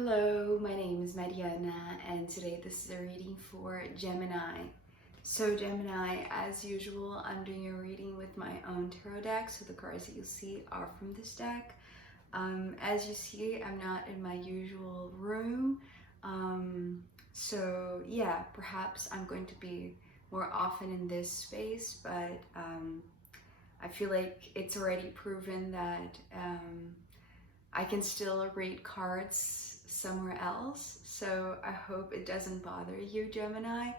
Hello, my name is Mariana, and today this is a reading for Gemini. So Gemini, as usual, I'm doing a reading with my own tarot deck, so the cards that you see are from this deck. As you see, I'm not in my usual room, so yeah, perhaps I'm going to be more often in this space, but I feel like it's already proven that I can still read cards somewhere else, so I hope it doesn't bother you, Gemini.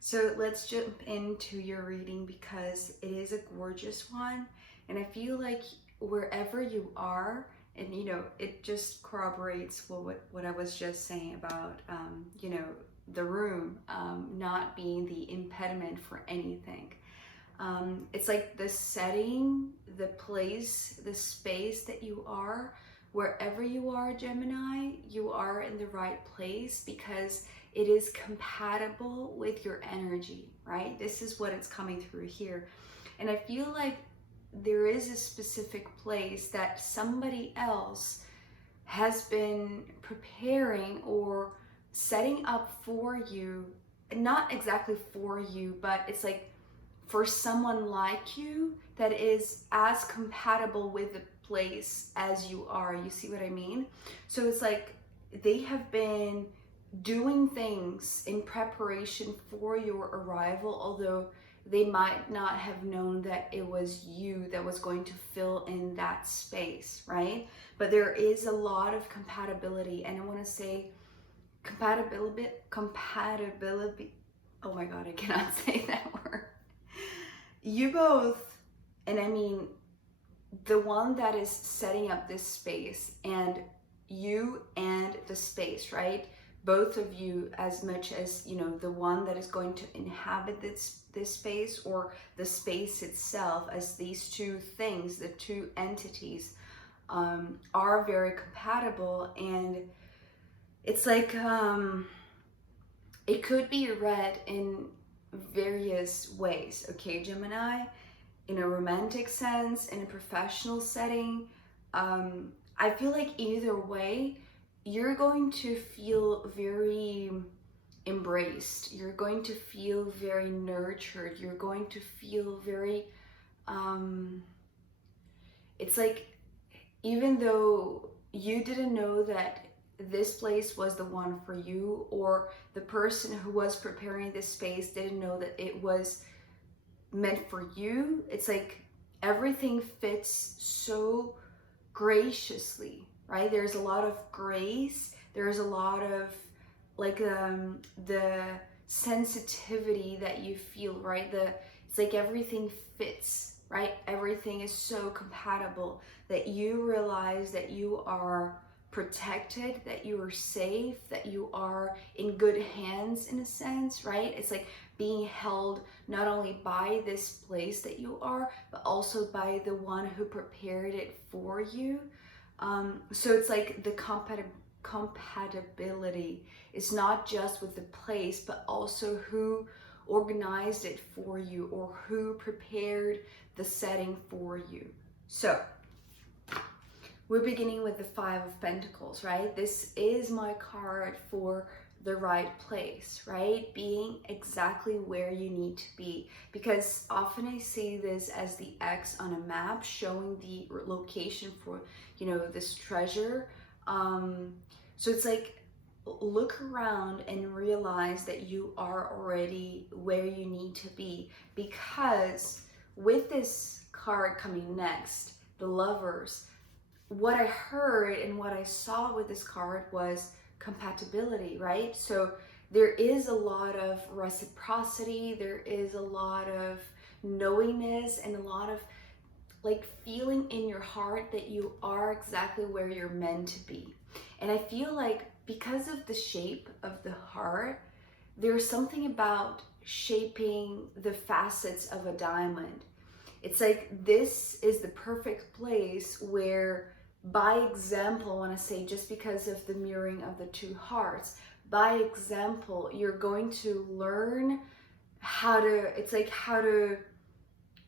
So let's jump into your reading because it is a gorgeous one, and I feel like wherever you are, and it just corroborates what I was just saying about the room not being the impediment for anything. It's like the setting, the place, the space that you are. Wherever you are, Gemini, you are in the right place because it is compatible with your energy, right? This is what it's coming through here. And I feel like there is a specific place that somebody else has been preparing or setting up for you, not exactly for you, but it's like for someone like you that is as compatible with the place as you are. You see what I mean? So it's like they have been doing things in preparation for your arrival, although they might not have known that it was you that was going to fill in that space, right? But there is a lot of compatibility, and I want to say compatibility. Oh my god, I cannot say that word. You both, and I mean the one that is setting up this space, and you and the space, right? Both of you, as much as the one that is going to inhabit this space, or the space itself, as these two things, the two entities, are very compatible. And it's like it could be read in various ways, okay, Gemini? In a romantic sense, in a professional setting. I feel like either way, you're going to feel very embraced. You're going to feel very nurtured. You're going to feel very, it's like, even though you didn't know that this place was the one for you, or the person who was preparing this space didn't know that it was meant for you, it's like everything fits so graciously, right? There's a lot of grace, there's a lot of like the sensitivity that you feel, right? It's like everything fits, right? Everything is so compatible that you realize that you are protected, that you are safe, that you are in good hands in a sense, right? It's like being held not only by this place that you are, but also by the one who prepared it for you. So it's like the compatibility is not just with the place, but also who organized it for you, or who prepared the setting for you. So we're beginning with the Five of Pentacles, right? This is my card for the right place, right? Being exactly where you need to be. Because often I see this as the X on a map showing the location for, this treasure. So it's like, look around and realize that you are already where you need to be. Because with this card coming next, the Lovers, what I heard and what I saw with this card was compatibility, right? So there is a lot of reciprocity, there is a lot of knowingness, and a lot of like feeling in your heart that you are exactly where you're meant to be. And I feel like because of the shape of the heart, there's something about shaping the facets of a diamond. It's like this is the perfect place where, by example, I want to say, just because of the mirroring of the two hearts, by example, you're going to learn how to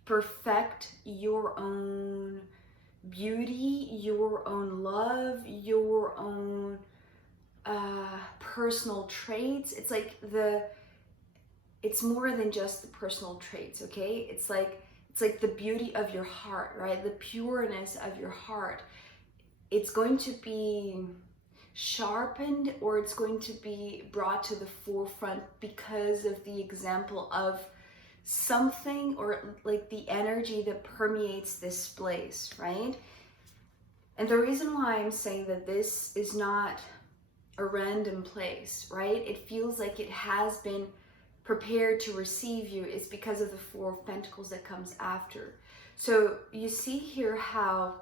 perfect your own beauty, your own love, your own personal traits. It's more than just the personal traits, okay? It's like the beauty of your heart, right? The pureness of your heart. It's going to be sharpened, or it's going to be brought to the forefront because of the example of something, or like the energy that permeates this place, right? And the reason why I'm saying that this is not a random place, right? It feels like it has been prepared to receive you is because of the Four of Pentacles that comes after. So you see here how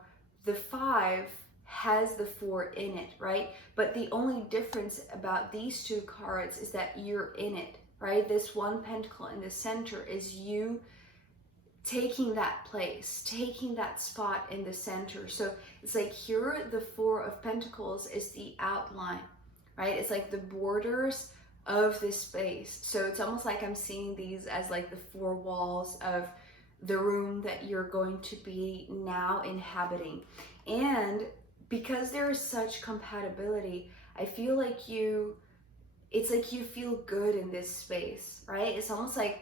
the 5 has the 4 in it, right? But the only difference about these two cards is that you're in it, right? This 1 pentacle in the center is you taking that place, taking that spot in the center. So it's like here, the 4 of Pentacles is the outline, right? It's like the borders of this space. So it's almost like I'm seeing these as like the 4 walls of the room that you're going to be now inhabiting. And because there is such compatibility, I feel like it's like you feel good in this space, right? It's almost like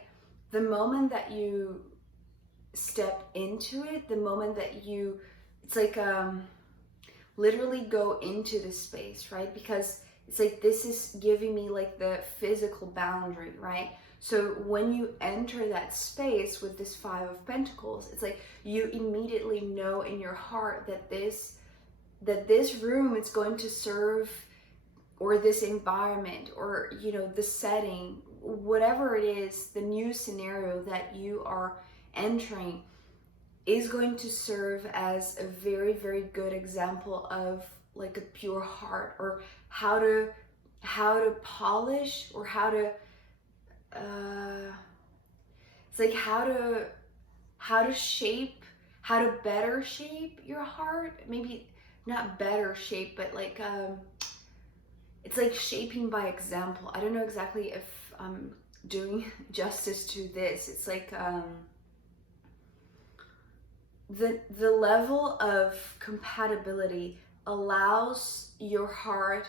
the moment that you step into it, the moment that you, it's like literally go into the space, right? Because it's like this is giving me like the physical boundary, right? So when you enter that space with this 5 of Pentacles, it's like you immediately know in your heart that this room is going to serve, or this environment, or you know, the setting, whatever it is, the new scenario that you are entering is going to serve as a very, very good example of like a pure heart, or how to polish, or how to it's like how to shape, how to better shape your heart. Maybe not better shape, but like it's like shaping by example. I don't know exactly if I'm doing justice to this. It's like the level of compatibility allows your heart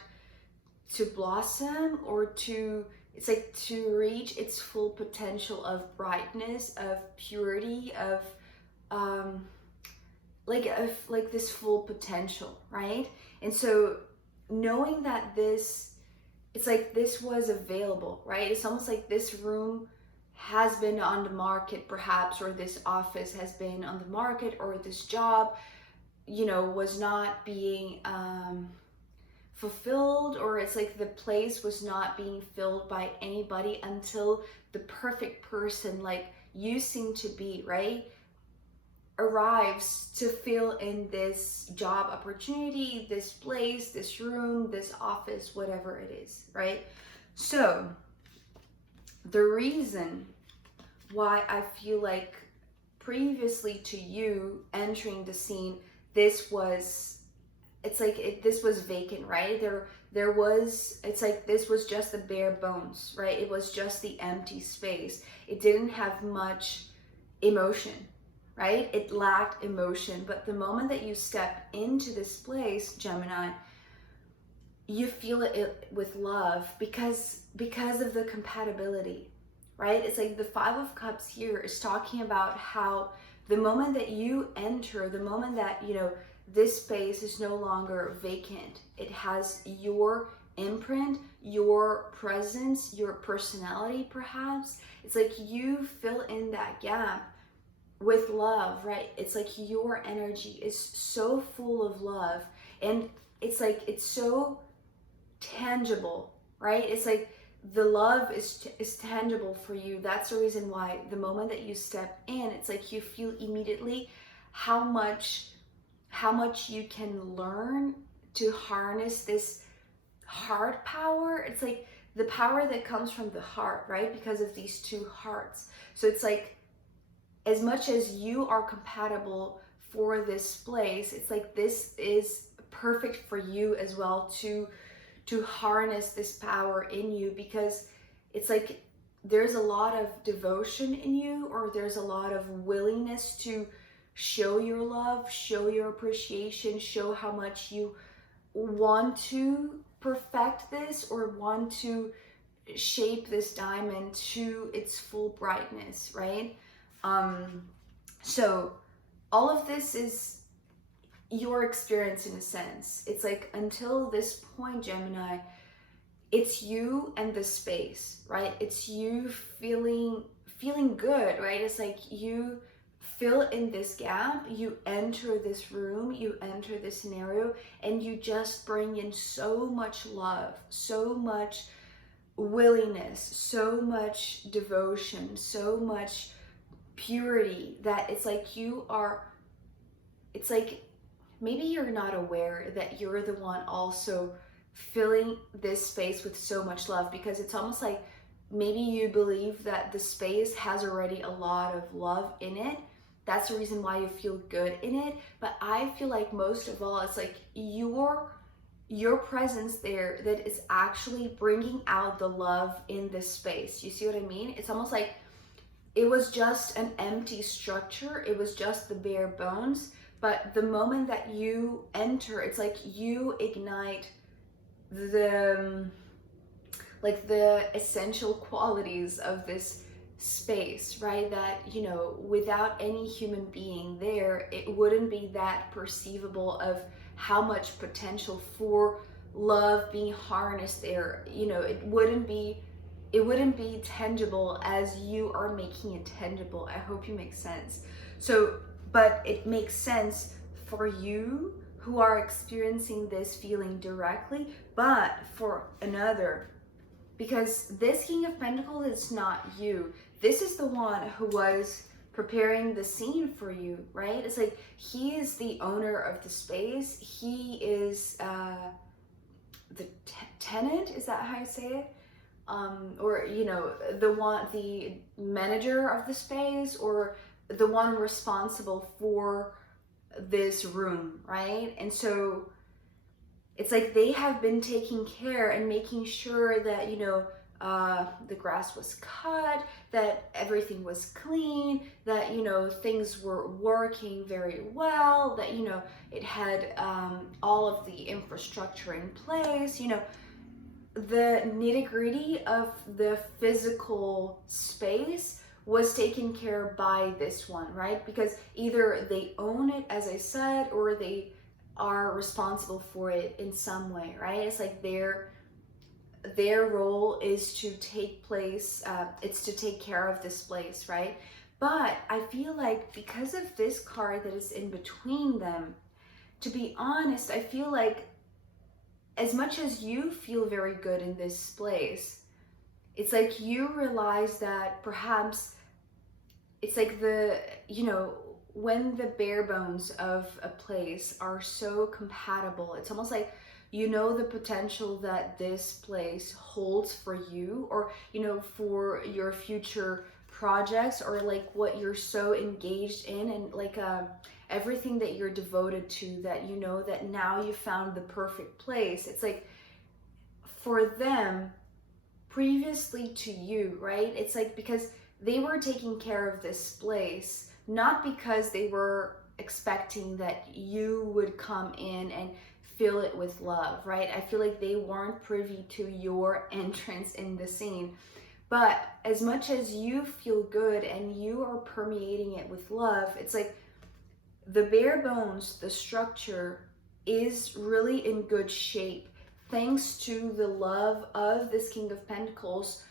to blossom, or to, it's like to reach its full potential of brightness, of purity, of like this full potential, right? And so knowing that this, it's like this was available, right? It's almost like this room has been on the market perhaps, or this office has been on the market, or this job, you know, was not being fulfilled, or it's like the place was not being filled by anybody until the perfect person, like you seem to be, right, arrives to fill in this job opportunity, this place, this room, this office, whatever it is, right? So the reason why I feel like previously to you entering the scene, this was, it's like this was vacant, right? There was, it's like this was just the bare bones, right? It was just the empty space. It didn't have much emotion, right? It lacked emotion. But the moment that you step into this place, Gemini, you feel it with love because of the compatibility, right? It's like the 5 of Cups here is talking about how the moment that you enter, the moment that, you know, this space is no longer vacant. It has your imprint, your presence, your personality perhaps. It's like you fill in that gap with love, right? It's like your energy is so full of love, and it's like it's so tangible, right? It's like the love is tangible for you. That's the reason why the moment that you step in, it's like you feel immediately how much you can learn to harness this heart power. It's like the power that comes from the heart, right? Because of these 2 hearts. So it's like as much as you are compatible for this place, it's like this is perfect for you as well to harness this power in you, because it's like there's a lot of devotion in you, or there's a lot of willingness to show your love, show your appreciation, show how much you want to perfect this or want to shape this diamond to its full brightness, right? So all of this is your experience in a sense. It's like until this point, Gemini, it's you and the space, right? It's you feeling good, right? It's like you fill in this gap, you enter this room, you enter this scenario, and you just bring in so much love, so much willingness, so much devotion, so much purity that it's like it's like maybe you're not aware that you're the one also filling this space with so much love, because it's almost like maybe you believe that the space has already a lot of love in it. That's the reason why you feel good in it. But I feel like most of all, it's like your presence there that is actually bringing out the love in this space. You see what I mean? It's almost like it was just an empty structure. It was just the bare bones. But the moment that you enter, it's like you ignite the essential qualities of this space, right? That, you know, without any human being there, it wouldn't be that perceivable of how much potential for love being harnessed there. You know, it wouldn't be tangible as you are making it tangible. I hope you make sense. So, but it makes sense for you who are experiencing this feeling directly, but for another, because this King of Pentacles is not you. This is the one who was preparing the scene for you, right? It's like he is the owner of the space. He is the tenant, is that how you say it? Or, you know, the manager of the space, or the one responsible for this room, right? And so it's like they have been taking care and making sure that, you know, the grass was cut, that everything was clean, that, you know, things were working very well, that, you know, it had all of the infrastructure in place, you know, the nitty-gritty of the physical space was taken care of by this one, right? Because either they own it, as I said, or they are responsible for it in some way, right? It's like their role is to take place, it's to take care of this place, right? But I feel like because of this card that is in between them, to be honest, I feel like as much as you feel very good in this place, it's like you realize that perhaps it's like you know, when the bare bones of a place are so compatible, it's almost like, you know, the potential that this place holds for you, or, you know, for your future projects, or like what you're so engaged in, and like everything that you're devoted to, that you know that now you found the perfect place. It's like for them previously to you, right? It's like because they were taking care of this place, not because they were expecting that you would come in and fill it with love, right? I feel like they weren't privy to your entrance in the scene. But as much as you feel good and you are permeating it with love, it's like the bare bones, the structure is really in good shape thanks to the love of this King of Pentacles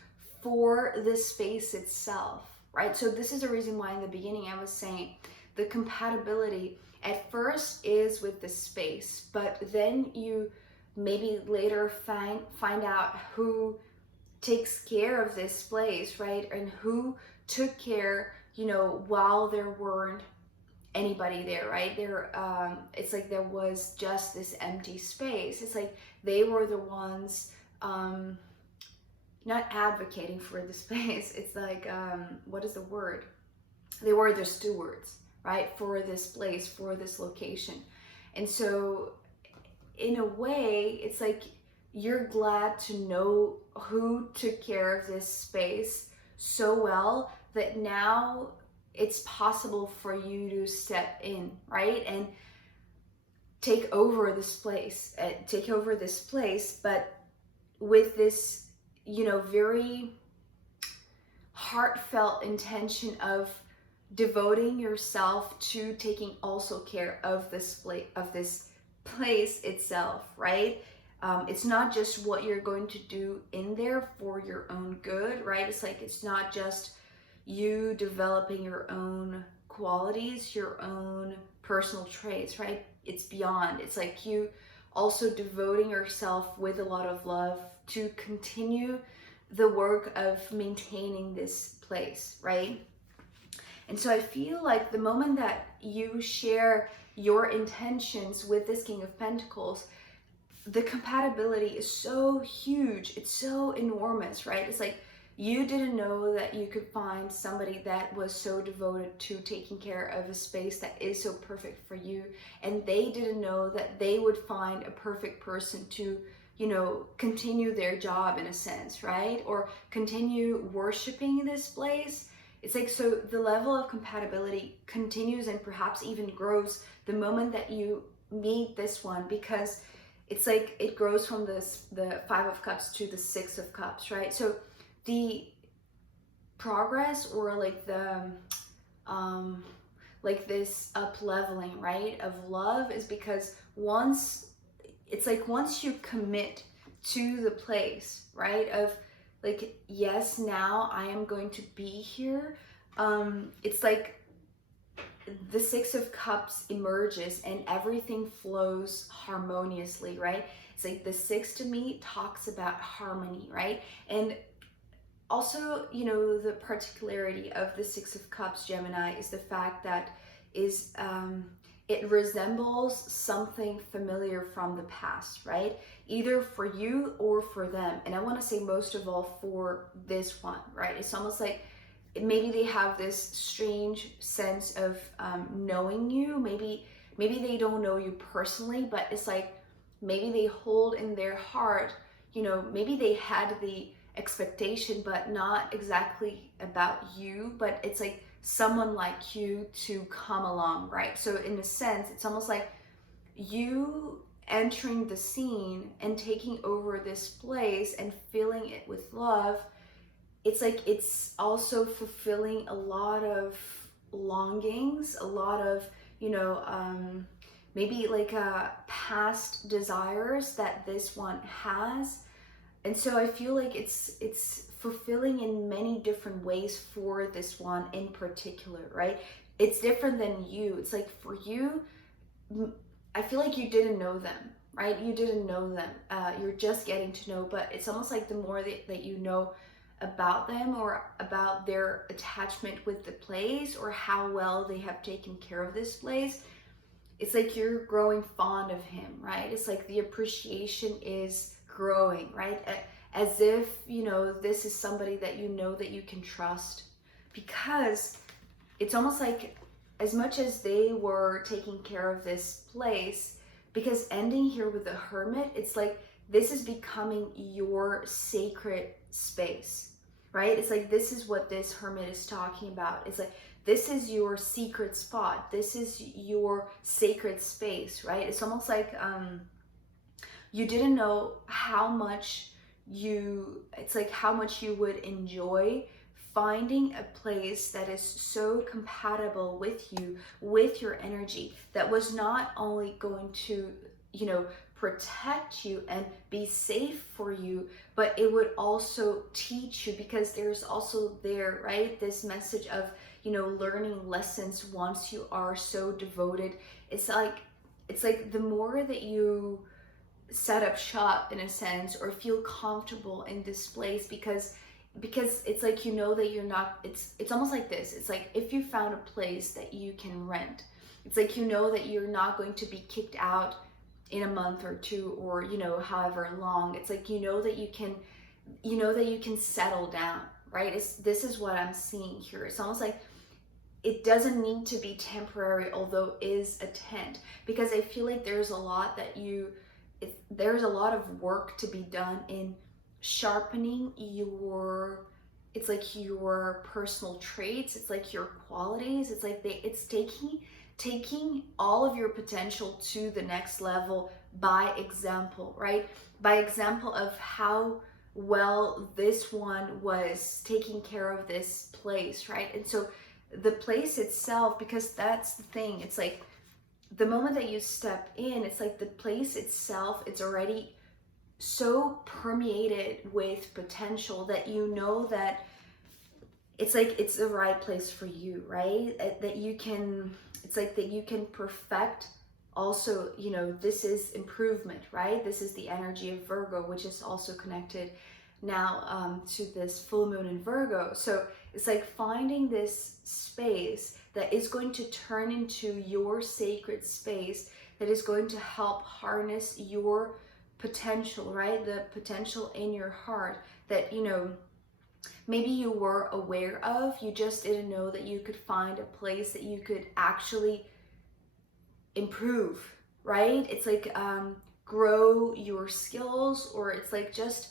for the space itself, right? So this is the reason why in the beginning I was saying the compatibility at first is with the space, but then you maybe later find out who takes care of this place, right? And who took care, you know, while there weren't anybody there, right? It's like there was just this empty space. It's like they were the ones not advocating for the space. It's like what is the word? They were the stewards, right, for this place, for this location. And so in a way, it's like you're glad to know who took care of this space so well that now it's possible for you to step in, right? And take over this place, but with this, very heartfelt intention of devoting yourself to taking also care of this place itself, right? It's not just what you're going to do in there for your own good, right? It's like, it's not just you developing your own qualities, your own personal traits, right? It's beyond. It's like you also devoting yourself with a lot of love to continue the work of maintaining this place, right? And so I feel like the moment that you share your intentions with this King of Pentacles, the compatibility is so huge. It's so enormous, right? It's like you didn't know that you could find somebody that was so devoted to taking care of a space that is so perfect for you. And they didn't know that they would find a perfect person to, continue their job in a sense, right? Or continue worshiping this place. It's like, so the level of compatibility continues and perhaps even grows the moment that you meet this one, because it's like it grows from the Five of Cups to the Six of Cups, right? So the progress, or like the like this up leveling, right, of love, is because once you commit to the place, right, of like, yes, now I am going to be here, it's like the Six of Cups emerges and everything flows harmoniously, right? It's like the six to me talks about harmony, right? And also, the particularity of the Six of Cups, Gemini, is the fact that it resembles something familiar from the past, right? Either for you or for them. And I want to say most of all for this one, right? It's almost like maybe they have this strange sense of knowing you. Maybe they don't know you personally, but it's like maybe they hold in their heart, maybe they had the expectation, but not exactly about you, but it's like someone like you to come along, right? So in a sense, it's almost like you entering the scene and taking over this place and filling it with love. It's like it's also fulfilling a lot of longings, a lot of, maybe like past desires that this one has. And so I feel like it's fulfilling in many different ways for this one in particular, right? It's different than you. It's like for you, I feel like you didn't know them, right? You didn't know them. You're just getting to know, but it's almost like the more that you know about them, or about their attachment with the place, or how well they have taken care of this place, it's like you're growing fond of him, right? It's like the appreciation is growing, right? As if, this is somebody that that you can trust, because it's almost like as much as they were taking care of this place, because ending here with the Hermit, it's like this is becoming your sacred space, right? It's like this is what this Hermit is talking about. It's like this is your secret spot. This is your sacred space, right? It's almost like you didn't know how much how much you would enjoy finding a place that is so compatible with you, with your energy, that was not only going to, protect you and be safe for you, but it would also teach you, because there's also there, right, this message of, learning lessons once you are so devoted. It's like the more that you set up shop in a sense, or feel comfortable in this place, because it's like that you're not, it's almost like this. It's like if you found a place that you can rent, it's like that you're not going to be kicked out in a month or two, or however long. It's like that you can settle down, right? This is what I'm seeing here. It's almost like it doesn't need to be temporary, although is a tent, because I feel like there's a lot there's a lot of work to be done in sharpening your personal traits. It's like your qualities. It's like it's taking taking all of your potential to the next level by example, right? By example of how well this one was taking care of this place, right? And so the place itself, because that's the thing, it's like the moment that you step in, it's like the place itself, it's already so permeated with potential that you know that it's like it's the right place for you, right? That you can, it's like that you can perfect. Also, you know, this is improvement, right? This is the energy of Virgo, which is also connected now to this full moon in Virgo. So it's like finding this space that is going to turn into your sacred space, that is going to help harness your potential, right? The potential in your heart that, you know, maybe you were aware of, you just didn't know that you could find a place that you could actually improve, right? It's like grow your skills, or it's like just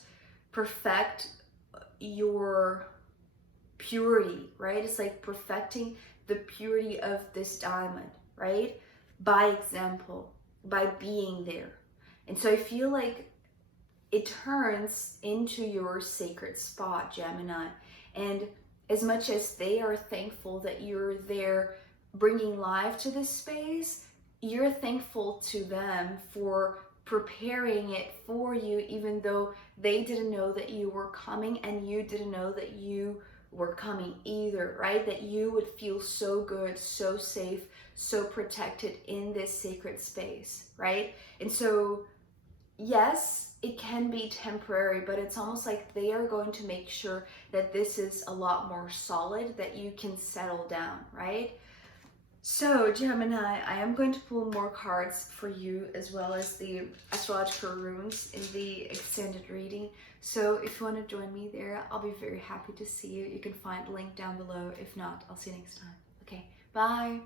perfect your purity, right? It's like perfecting the purity of this diamond, right? By example, by being there. And so I feel like it turns into your sacred spot, Gemini. And as much as they are thankful that you're there bringing life to this space, you're thankful to them for preparing it for you, even though they didn't know that you were coming and you didn't know that you were coming either, right? That you would feel so good, so safe, so protected in this sacred space, right? And so yes, it can be temporary, but it's almost like they are going to make sure that this is a lot more solid, that you can settle down, right? So Gemini, I am going to pull more cards for you, as well as the astrological runes in the extended reading. So if you want to join me there, I'll be very happy to see you. You can find the link down below. If not, I'll see you next time. Okay, bye.